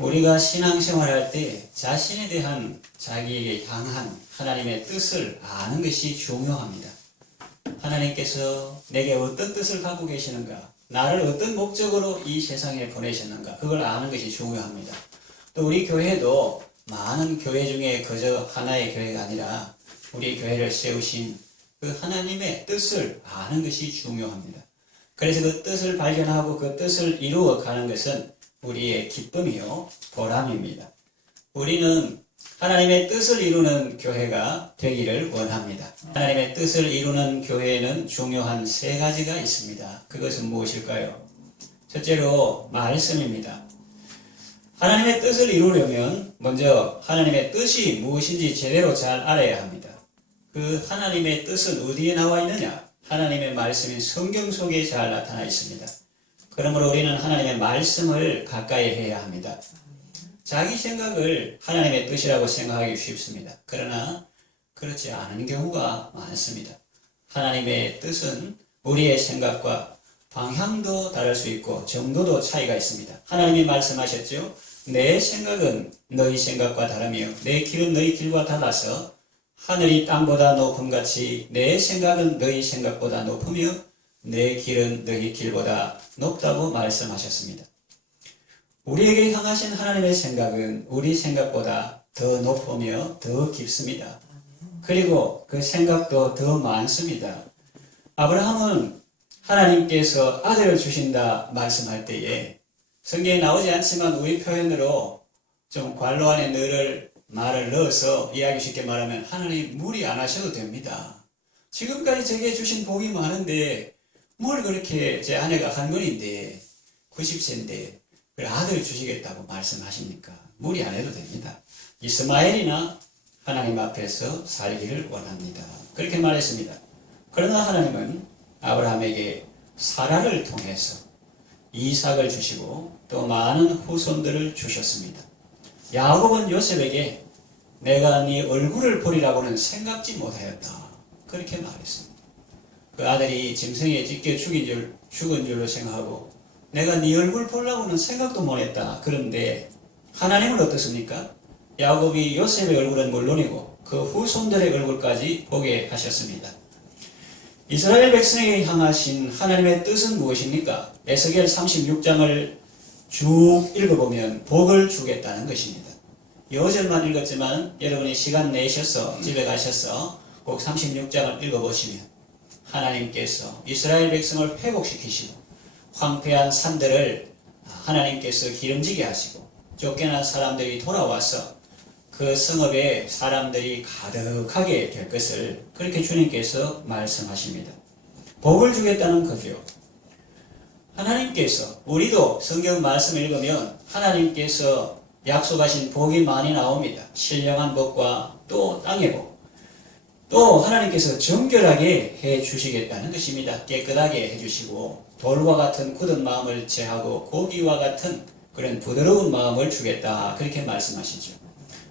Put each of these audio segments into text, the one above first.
우리가 신앙생활할 때 자신에 대한 자기에게 향한 하나님의 뜻을 아는 것이 중요합니다. 하나님께서 내게 어떤 뜻을 갖고 계시는가, 나를 어떤 목적으로 이 세상에 보내셨는가, 그걸 아는 것이 중요합니다. 또 우리 교회도 많은 교회 중에 그저 하나의 교회가 아니라 우리 교회를 세우신 그 하나님의 뜻을 아는 것이 중요합니다. 그래서 그 뜻을 발견하고 그 뜻을 이루어 가는 것은 우리의 기쁨이요 보람입니다. 우리는 하나님의 뜻을 이루는 교회가 되기를 원합니다. 하나님의 뜻을 이루는 교회에는 중요한 세 가지가 있습니다. 그것은 무엇일까요? 첫째로 말씀입니다. 하나님의 뜻을 이루려면 먼저 하나님의 뜻이 무엇인지 제대로 잘 알아야 합니다. 그 하나님의 뜻은 어디에 나와 있느냐? 하나님의 말씀인 성경 속에 잘 나타나 있습니다. 그러므로 우리는 하나님의 말씀을 가까이 해야 합니다. 자기 생각을 하나님의 뜻이라고 생각하기 쉽습니다. 그러나 그렇지 않은 경우가 많습니다. 하나님의 뜻은 우리의 생각과 방향도 다를 수 있고 정도도 차이가 있습니다. 하나님이 말씀하셨죠. 내 생각은 너희 생각과 다르며 내 길은 너희 길과 달라서 하늘이 땅보다 높음같이 내 생각은 너희 생각보다 높으며 내 길은 너희 길보다 높다고 말씀하셨습니다. 우리에게 향하신 하나님의 생각은 우리 생각보다 더 높으며 더 깊습니다. 그리고 그 생각도 더 많습니다. 아브라함은 하나님께서 아들을 주신다 말씀할 때에 성경에 나오지 않지만 우리 표현으로 좀 괄호 안에 너를 말을 넣어서 이야기 쉽게 말하면 하나님 무리 안 하셔도 됩니다. 지금까지 제게 주신 복이 많은데 뭘 그렇게 제 아내가 할머니인데 90세인데 아들 주시겠다고 말씀하십니까? 무리 안 해도 됩니다. 이스마엘이나 하나님 앞에서 살기를 원합니다. 그렇게 말했습니다. 그러나 하나님은 아브라함에게 사라를 통해서 이삭을 주시고 또 많은 후손들을 주셨습니다. 야곱은 요셉에게 내가 네 얼굴을 보리라고는 생각지 못하였다. 그렇게 말했습니다. 그 아들이 짐승에 찢겨 죽은 줄로 생각하고 내가 네 얼굴 보려고는 생각도 못했다. 그런데 하나님은 어떻습니까? 야곱이 요셉의 얼굴은 물론이고 그 후손들의 얼굴까지 보게 하셨습니다. 이스라엘 백성에게 향하신 하나님의 뜻은 무엇입니까? 에스겔 36장을 쭉 읽어보면 복을 주겠다는 것입니다. 여절만 읽었지만 여러분이 시간 내셔서 집에 가셔서 꼭 36장을 읽어보시면 하나님께서 이스라엘 백성을 회복시키시고 황폐한 산들을 하나님께서 기름지게 하시고 쫓겨난 사람들이 돌아와서 그 성읍에 사람들이 가득하게 될 것을 그렇게 주님께서 말씀하십니다. 복을 주겠다는 거죠. 하나님께서 우리도 성경 말씀을 읽으면 하나님께서 약속하신 복이 많이 나옵니다. 신령한 복과 또 땅의 복. 또 하나님께서 정결하게 해주시겠다는 것입니다. 깨끗하게 해주시고 돌과 같은 굳은 마음을 제하고 고기와 같은 그런 부드러운 마음을 주겠다. 그렇게 말씀하시죠.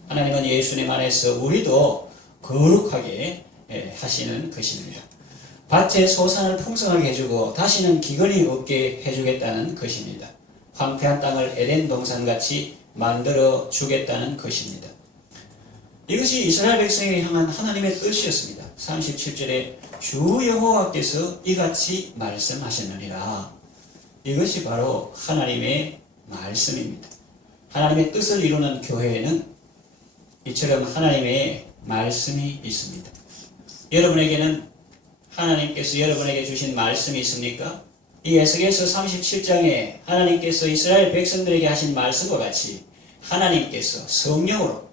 하나님은 예수님 안에서 우리도 거룩하게 하시는 것입니다. 밭의 소산을 풍성하게 해주고 다시는 기근이 없게 해주겠다는 것입니다. 황폐한 땅을 에덴 동산같이 만들어 주겠다는 것입니다. 이것이 이스라엘 백성에게 향한 하나님의 뜻이었습니다. 37절에 주 여호와께서 이같이 말씀하셨느니라. 이것이 바로 하나님의 말씀입니다. 하나님의 뜻을 이루는 교회에는 이처럼 하나님의 말씀이 있습니다. 여러분에게는 하나님께서 여러분에게 주신 말씀이 있습니까? 이 에스겔서 37장에 하나님께서 이스라엘 백성들에게 하신 말씀과 같이 하나님께서 성령으로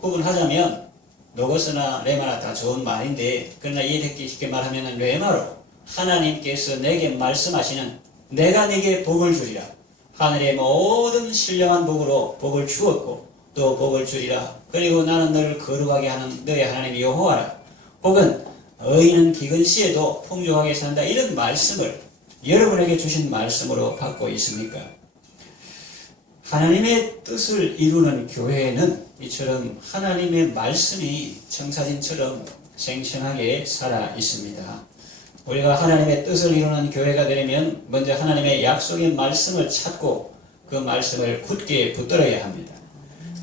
구분하자면 로고스나 레마나 다 좋은 말인데 그러나 이해되기 쉽게 말하면 레마로 하나님께서 내게 말씀하시는 내가 네게 복을 주리라. 하늘의 모든 신령한 복으로 복을 주었고 또 복을 주리라. 그리고 나는 너를 거룩하게 하는 너의 하나님 여호와라. 혹은 의인은 기근 시에도 풍족하게 산다. 이런 말씀을 여러분에게 주신 말씀으로 받고 있습니까? 하나님의 뜻을 이루는 교회에는 이처럼 하나님의 말씀이 청사진처럼 생생하게 살아 있습니다. 우리가 하나님의 뜻을 이루는 교회가 되려면 먼저 하나님의 약속의 말씀을 찾고 그 말씀을 굳게 붙들어야 합니다.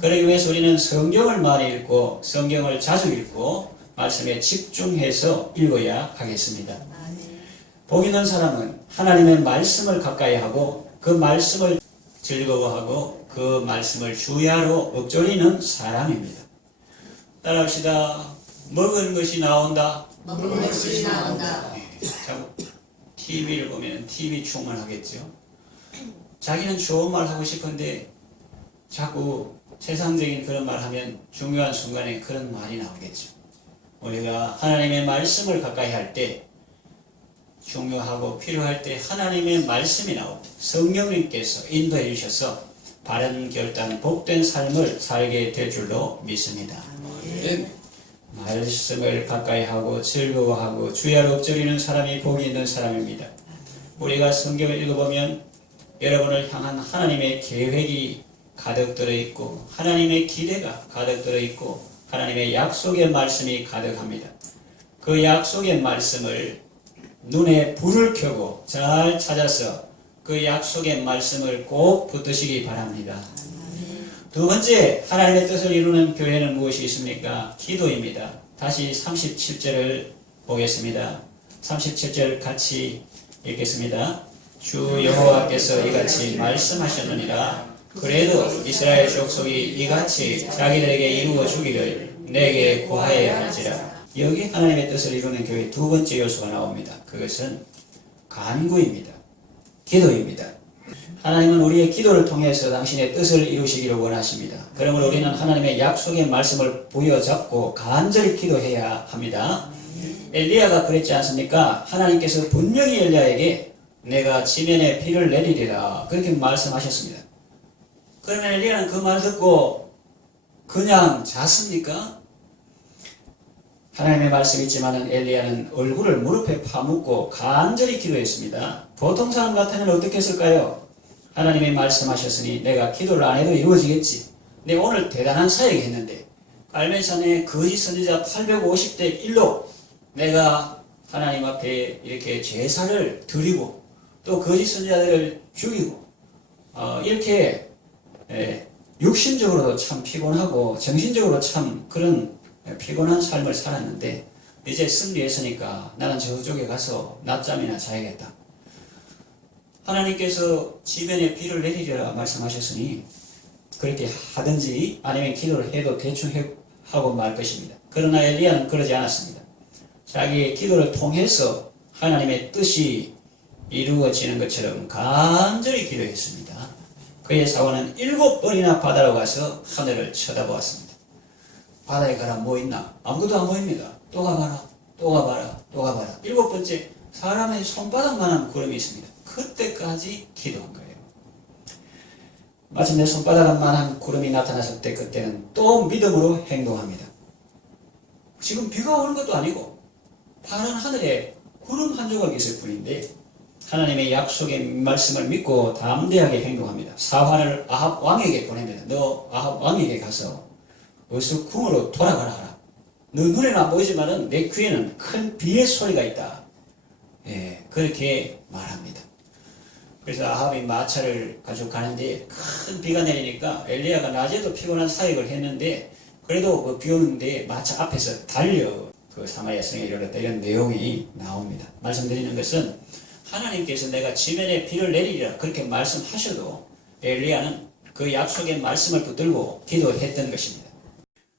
그러기 위해서 우리는 성경을 많이 읽고 성경을 자주 읽고 말씀에 집중해서 읽어야 하겠습니다. 복 있는 사람은 하나님의 말씀을 가까이 하고 그 말씀을 즐거워하고 그 말씀을 주야로 읊조리는 사람입니다. 따라합시다. 먹은 것이 나온다. 먹은 것이 나온다. 자꾸 TV를 보면 TV 충만하겠죠. 자기는 좋은 말 하고 싶은데 자꾸 세상적인 그런 말 하면 중요한 순간에 그런 말이 나오겠죠. 우리가 하나님의 말씀을 가까이 할 때 중요하고 필요할 때 하나님의 말씀이 나오고 성령님께서 인도해 주셔서 바른 결단, 복된 삶을 살게 될 줄로 믿습니다. 말씀을 가까이 하고 즐거워하고 주야로 엎드리는 사람이 복이 있는 사람입니다. 우리가 성경을 읽어보면 여러분을 향한 하나님의 계획이 가득 들어있고 하나님의 기대가 가득 들어있고 하나님의 약속의 말씀이 가득합니다. 그 약속의 말씀을 눈에 불을 켜고 잘 찾아서 그 약속의 말씀을 꼭 붙드시기 바랍니다. 두 번째, 하나님의 뜻을 이루는 교회는 무엇이 있습니까? 기도입니다. 다시 37절을 보겠습니다. 37절 같이 읽겠습니다. 주 여호와께서 이같이 말씀하셨느니라. 그래도 이스라엘 족속이 이같이 자기들에게 이루어 주기를 내게 구하여야 할지라. 여기 하나님의 뜻을 이루는 교회 두 번째 요소가 나옵니다. 그것은 간구입니다. 기도입니다. 하나님은 우리의 기도를 통해서 당신의 뜻을 이루시기를 원하십니다. 그러므로 우리는 하나님의 약속의 말씀을 부여잡고 간절히 기도해야 합니다. 엘리야가 그랬지 않습니까? 하나님께서 분명히 엘리야에게 내가 지면에 비를 내리리라 그렇게 말씀하셨습니다. 그러면 엘리야는 그 말 듣고 그냥 잤습니까? 하나님의 말씀이 있지만은 엘리야는 얼굴을 무릎에 파묻고 간절히 기도했습니다. 보통 사람 같으면 어떻게 했을까요? 하나님이 말씀하셨으니 내가 기도를 안 해도 이루어지겠지. 내가 오늘 대단한 사역을 했는데 갈멜산에 거짓 선지자 850대 1로 내가 하나님 앞에 이렇게 제사를 드리고 또 거짓 선지자들을 죽이고 이렇게 육신적으로도 참 피곤하고 정신적으로 참 그런 피곤한 삶을 살았는데 이제 승리했으니까 나는 저쪽에 가서 낮잠이나 자야겠다. 하나님께서 지면에 비를 내리리라 말씀하셨으니 그렇게 하든지 아니면 기도를 해도 대충 하고 말 것입니다. 그러나 엘리야는 그러지 않았습니다. 자기의 기도를 통해서 하나님의 뜻이 이루어지는 것처럼 간절히 기도했습니다. 그의 사원은 7번이나 바다로 가서 하늘을 쳐다보았습니다. 바다에 가라 뭐 있나? 아무것도 안 보입니다. 또 가봐라, 또 가봐라, 또 가봐라. 7번째 사람의 손바닥만한 구름이 있습니다. 그때까지 기도한 거예요. 마침내 손바닥만한 구름이 나타났을 때 그때는 또 믿음으로 행동합니다. 지금 비가 오는 것도 아니고 파란 하늘에 구름 한 조각 있을 뿐인데 하나님의 약속의 말씀을 믿고 담대하게 행동합니다. 사환을 아합 왕에게 보냅니다. 너 아합 왕에게 가서 어서 궁으로 돌아가라 하라. 너 눈에는 안 보이지만은 내 귀에는 큰 비의 소리가 있다. 그렇게 말합니다. 그래서 아합이 마차를 가지고 가는데 큰 비가 내리니까 엘리야가 낮에도 피곤한 사역을 했는데 그래도 그 비 오는데 마차 앞에서 달려 그 사마리아 성에 이르렀다 이런 내용이 나옵니다. 말씀드리는 것은 하나님께서 내가 지면에 비를 내리리라 그렇게 말씀하셔도 엘리야는 그 약속의 말씀을 붙들고 기도했던 것입니다.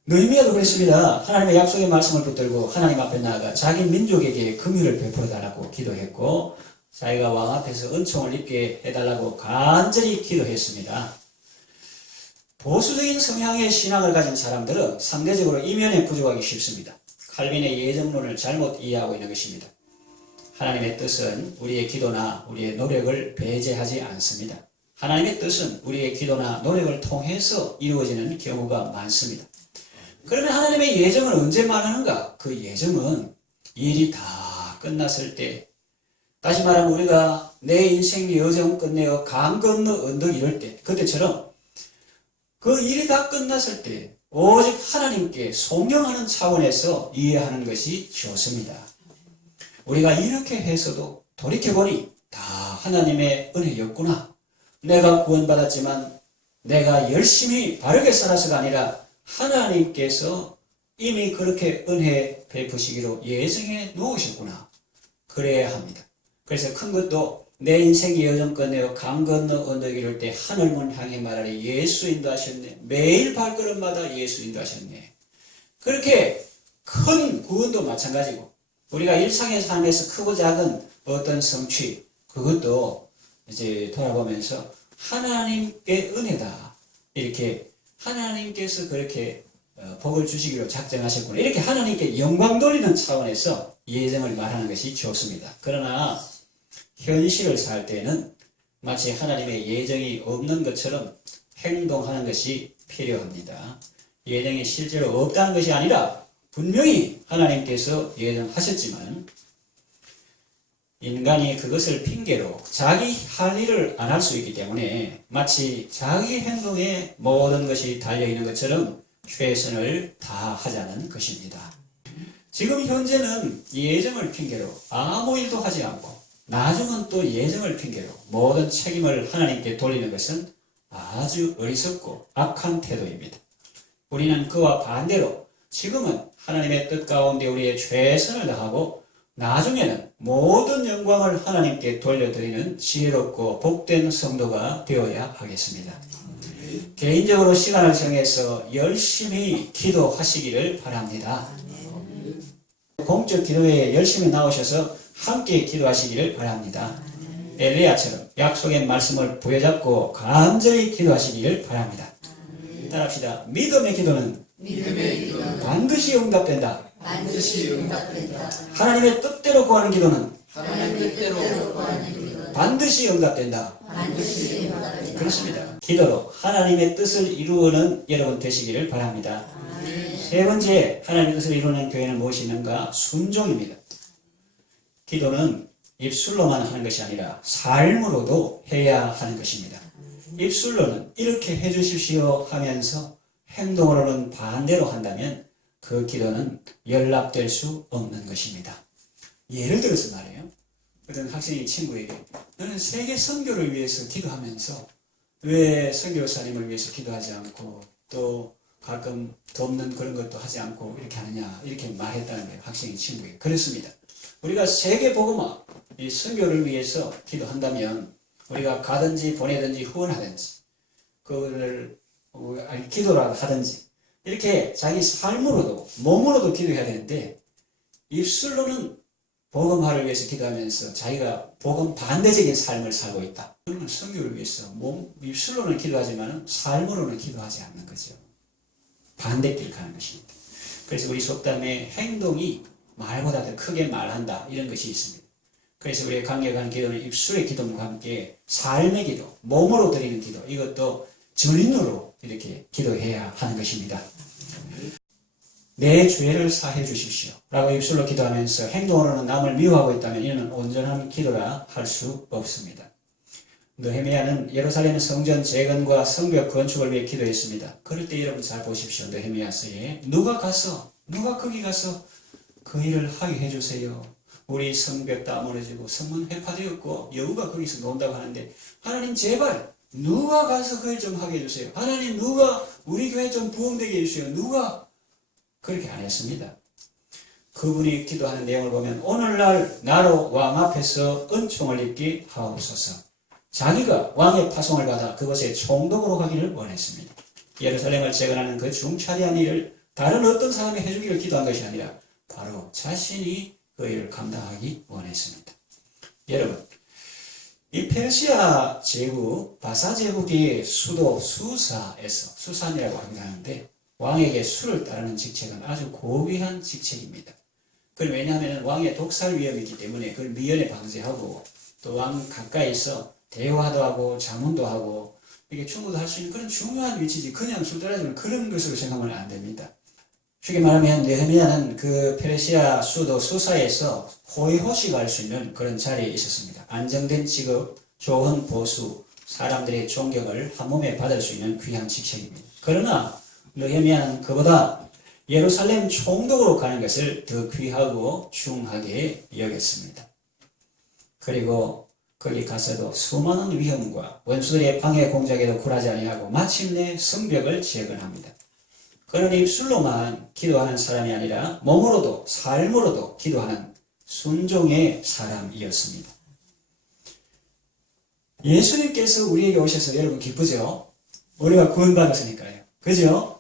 느헤미야도 그랬습니다. 하나님의 약속의 말씀을 붙들고 하나님 앞에 나아가 자기 민족에게 긍휼을 베풀어 달라고 기도했고 자기가 왕 앞에서 은총을 입게 해달라고 간절히 기도했습니다. 보수적인 성향의 신앙을 가진 사람들은 상대적으로 이면에 부족하기 쉽습니다. 칼빈의 예정론을 잘못 이해하고 있는 것입니다. 하나님의 뜻은 우리의 기도나 우리의 노력을 배제하지 않습니다. 하나님의 뜻은 우리의 기도나 노력을 통해서 이루어지는 경우가 많습니다. 그러면 하나님의 예정은 언제 말하는가? 그 예정은 일이 다 끝났을 때, 다시 말하면 우리가 내 인생 여정 끝내어 강 건너 언덕 이럴 때, 그때처럼 그 일이 다 끝났을 때 오직 하나님께 송영하는 차원에서 이해하는 것이 좋습니다. 우리가 이렇게 해서도 돌이켜보니 다 하나님의 은혜였구나. 내가 구원받았지만 내가 열심히 바르게 살아서가 아니라 하나님께서 이미 그렇게 은혜 베푸시기로 예정해 놓으셨구나. 그래야 합니다. 그래서 큰 것도 내 인생의 여정 끝내어 강 건너 언덕 이룰 때 하늘문 향해 말하리 예수 인도하셨네. 매일 발걸음마다 예수 인도하셨네. 그렇게 큰 구원도 마찬가지고 우리가 일상의 삶에서 크고 작은 어떤 성취 그것도 이제 돌아보면서 하나님의 은혜다. 이렇게 하나님께서 그렇게 복을 주시기로 작정하셨구나. 이렇게 하나님께 영광 돌리는 차원에서 예정을 말하는 것이 좋습니다. 그러나 현실을 살 때는 마치 하나님의 예정이 없는 것처럼 행동하는 것이 필요합니다. 예정이 실제로 없다는 것이 아니라 분명히 하나님께서 예정하셨지만 인간이 그것을 핑계로 자기 할 일을 안 할 수 있기 때문에 마치 자기 행동에 모든 것이 달려있는 것처럼 최선을 다하자는 것입니다. 지금 현재는 예정을 핑계로 아무 일도 하지 않고 나중은 또 예정을 핑계로 모든 책임을 하나님께 돌리는 것은 아주 어리석고 악한 태도입니다. 우리는 그와 반대로 지금은 하나님의 뜻 가운데 우리의 최선을 다하고 나중에는 모든 영광을 하나님께 돌려드리는 지혜롭고 복된 성도가 되어야 하겠습니다. 개인적으로 시간을 정해서 열심히 기도하시기를 바랍니다. 공적 기도회에 열심히 나오셔서 함께 기도하시기를 바랍니다. 엘리야처럼 약속의 말씀을 부여잡고 간절히 기도하시기를 바랍니다. 따라합시다. 믿음의 기도는 반드시 응답된다. 하나님의 뜻대로 구하는 기도는 반드시 응답된다. 그렇습니다. 기도로 하나님의 뜻을 이루는 여러분 되시기를 바랍니다. 세 번째 하나님의 뜻을 이루는 교회는 무엇이는가? 순종입니다. 기도는 입술로만 하는 것이 아니라 삶으로도 해야 하는 것입니다. 입술로는 이렇게 해주십시오 하면서 행동으로는 반대로 한다면 그 기도는 연락될 수 없는 것입니다. 예를 들어서 말이에요. 어떤 학생이 친구에게 너는 세계 선교를 위해서 기도하면서 왜 선교사님을 위해서 기도하지 않고 또 가끔 돕는 그런 것도 하지 않고 이렇게 하느냐 이렇게 말했다는 거예요. 학생이 친구에게. 그렇습니다. 우리가 세계 복음화 이 선교를 위해서 기도한다면 우리가 가든지 보내든지 후원하든지 그거를 기도라도 하든지 이렇게 자기 삶으로도 몸으로도 기도해야 되는데 입술로는 복음화를 위해서 기도하면서 자기가 복음 반대적인 삶을 살고 있다. 그러면 선교를 위해서 입술로는 기도하지만 삶으로는 기도하지 않는 거죠. 반대길 가는 것입니다. 그래서 우리 속담에 행동이 말보다 더 크게 말한다 이런 것이 있습니다. 그래서 우리의 강력한 기도는 입술의 기도와 함께 삶의 기도, 몸으로 드리는 기도 이것도 전인으로 이렇게 기도해야 하는 것입니다. 내 죄를 사해 주십시오 라고 입술로 기도하면서 행동으로는 남을 미워하고 있다면 이는 온전한 기도라 할 수 없습니다. 느헤미야는 예루살렘 성전 재건과 성벽 건축을 위해 기도했습니다. 그럴 때 여러분 잘 보십시오. 느헤미야서에 누가 거기 가서 그 일을 하게 해주세요. 우리 성벽 다 무너지고 성문 회파되었고 여우가 거기서 논다고 하는데 하나님 제발 누가 가서 그 일 좀 하게 해주세요. 하나님 누가 우리 교회 좀 부흥되게 해주세요. 누가 그렇게 안 했습니다. 그분이 기도하는 내용을 보면 오늘날 나로 왕 앞에서 은총을 입게 하옵소서. 자기가 왕의 파송을 받아 그곳에 총독으로 가기를 원했습니다. 예루살렘을 재건하는 그 중차대한 일을 다른 어떤 사람이 해주기를 기도한 것이 아니라 바로 자신이 그 일을 감당하기 원했습니다. 여러분, 이 페르시아 제국 바사 제국의 수도 수사에서 수산이라고 하는데 왕에게 수를 따르는 직책은 아주 고귀한 직책입니다. 그건 왜냐하면 왕의 독살 위험이 있기 때문에 그걸 미연에 방지하고 또 왕 가까이서 대화도 하고 자문도 하고 이게 충고도 할 수 있는 그런 중요한 위치지 그냥 술 따라주는 그런 것으로 생각하면 안 됩니다. 쉽게 말하면 느헤미야는 그 페르시아 수도 수사에서 호의호식 할 수 있는 그런 자리에 있었습니다. 안정된 직업, 좋은 보수, 사람들의 존경을 한몸에 받을 수 있는 귀한 직책입니다. 그러나 느헤미야는 그보다 예루살렘 총독으로 가는 것을 더 귀하고 중하게 여겼습니다. 그리고 거기 가서도 수많은 위험과 원수들의 방해 공작에도 굴하지 아니하고 마침내 성벽을 재건합니다. 그는 입술로만 기도하는 사람이 아니라 몸으로도 삶으로도 기도하는 순종의 사람이었습니다. 예수님께서 우리에게 오셔서 여러분 기쁘죠? 우리가 구원받았으니까요. 그죠?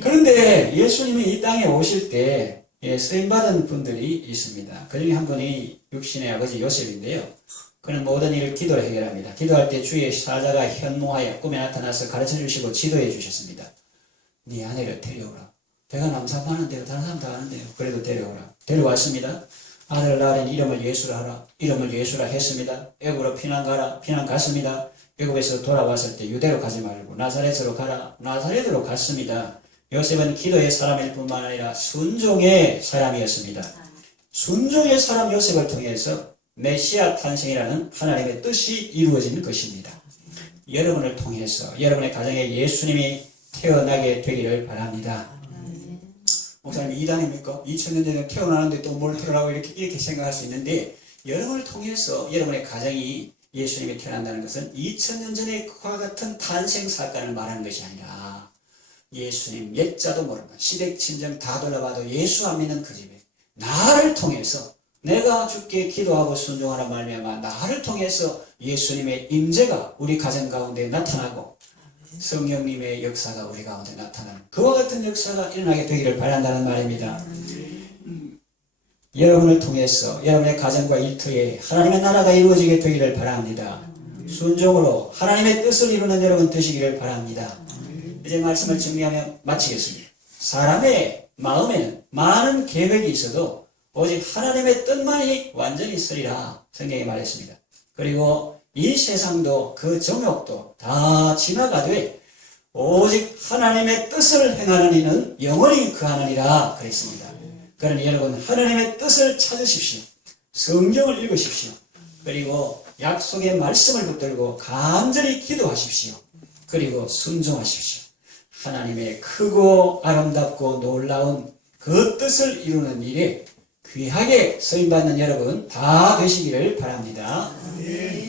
그런데 예수님이 이 땅에 오실 때 쓰임받은 분들이 있습니다. 그 중에 한 분이 육신의 아버지 요셉인데요. 그는 모든 일을 기도로 해결합니다. 기도할 때 주의 사자가 현모하여 꿈에 나타나서 가르쳐 주시고 지도해 주셨습니다. 네 아내를 데려오라. 배가 남산하는데요. 다른 사람 다 아는데요. 그래도 데려오라. 데려왔습니다. 아들 낳으린 이름을 예수라 하라. 이름을 예수라 했습니다. 애굽으로 피난 가라. 피난 갔습니다. 애굽에서 돌아왔을 때 유대로 가지 말고 나사렛으로 가라. 나사렛으로 갔습니다. 요셉은 기도의 사람일 뿐만 아니라 순종의 사람이었습니다. 순종의 사람 요셉을 통해서 메시아 탄생이라는 하나님의 뜻이 이루어진 것입니다. 여러분을 통해서 여러분의 가정에 예수님이 태어나게 되기를 바랍니다. 목사님 이단입니까? 2000년 전에 태어나는데 또 뭘 태어나고 이렇게 생각할 수 있는데 여러분을 통해서 여러분의 가정이 예수님이 태어난다는 것은 2000년 전에 그와 같은 탄생 사건을 말하는 것이 아니라 예수님 옛자도 모르는 시댁 친정 다 돌아봐도 예수 안 믿는 그 집에 나를 통해서 내가 주께 기도하고 순종하라 말미암아 나를 통해서 예수님의 임재가 우리 가정 가운데 나타나고 성령님의 역사가 우리 가운데 나타나는 그와 같은 역사가 일어나게 되기를 바란다는 말입니다. 여러분을 통해서 여러분의 가정과 일터에 하나님의 나라가 이루어지게 되기를 바랍니다. 순종으로 하나님의 뜻을 이루는 여러분 되시기를 바랍니다. 이제 말씀을 정리하며 마치겠습니다. 사람의 마음에는 많은 계획이 있어도 오직 하나님의 뜻만이 완전히 서리라 성경이 말했습니다. 그리고 이 세상도 그 정욕도 다 지나가되 오직 하나님의 뜻을 행하는 이는 영원히 그하느니라 그랬습니다. 그러니 여러분 하나님의 뜻을 찾으십시오. 성경을 읽으십시오. 그리고 약속의 말씀을 붙들고 간절히 기도하십시오. 그리고 순종하십시오. 하나님의 크고 아름답고 놀라운 그 뜻을 이루는 일에 귀하게 쓰임받는 여러분 다 되시기를 바랍니다.